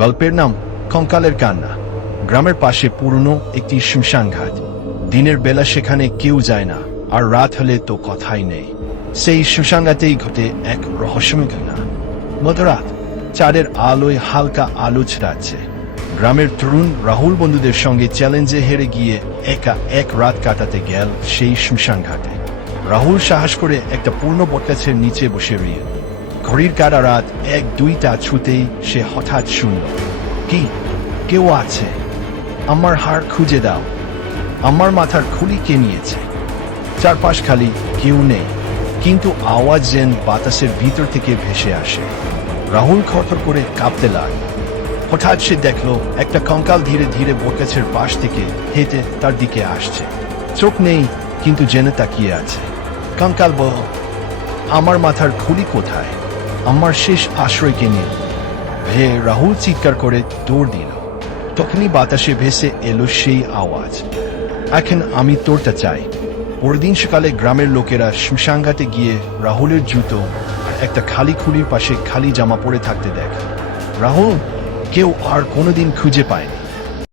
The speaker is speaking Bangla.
গল্পের নাম কঙ্কালের কান্না। গ্রামের পাশে পুরনো একটি শ্মশানঘাট। দিনের বেলা সেখানে কেউ যায় না, আর রাত হলে তো কথাই নেই। সেই শ্মশানঘাটেই ঘটে এক রহস্যময় ঘটনা। মধ্যরাত, চাঁদের আলোয় হালকা আলো ছড়াচ্ছে। গ্রামের তরুণ রাহুল বন্ধুদের সঙ্গে চ্যালেঞ্জে হেরে গিয়ে একা এক রাত কাটাতে গেল সেই শ্মশানঘাটে। রাহুল সাহস করে একটা পূর্ণ বটগাছের নিচে বসে রইল। ঘড়ির কাঁটা রাত 1-2টা ছুতেই সে হঠাৎ শুনল, কি কেউ আছে? আমার হাড় খুঁজে দাও, আমার মাথার খুলি কে নিয়েছে? চারপাশ খালি, কেউ নেই, কিন্তু আওয়াজ যেন বাতাসের ভিতর থেকে ভেসে আসে। রাহুল থরথর করে কাঁপতে লাগল। হঠাৎ সে দেখল একটা কঙ্কাল ধীরে ধীরে বটগাছের পাশ থেকে হেঁটে তার দিকে আসছে। চোখ নেই, কিন্তু জেনে তাকিয়ে আছে। কঙ্কাল বলল, আমার মাথার খুলি কোথায়? আমার শেষ আশ্রয় কে নিল? রাহুল চিৎকার করে দৌড় দিল। তখনই বাতাসে ভেসে এলো সেই আওয়াজ, এখন আমি তোরটা চাই। পরদিন সকালে গ্রামের লোকেরা শ্মশানঘাটে গিয়ে রাহুলের জুতো আর একটা খালি খুলির পাশে খালি জামা পরে থাকতে দেখে। রাহুল কেউ আর কোনোদিন খুঁজে পায়নি।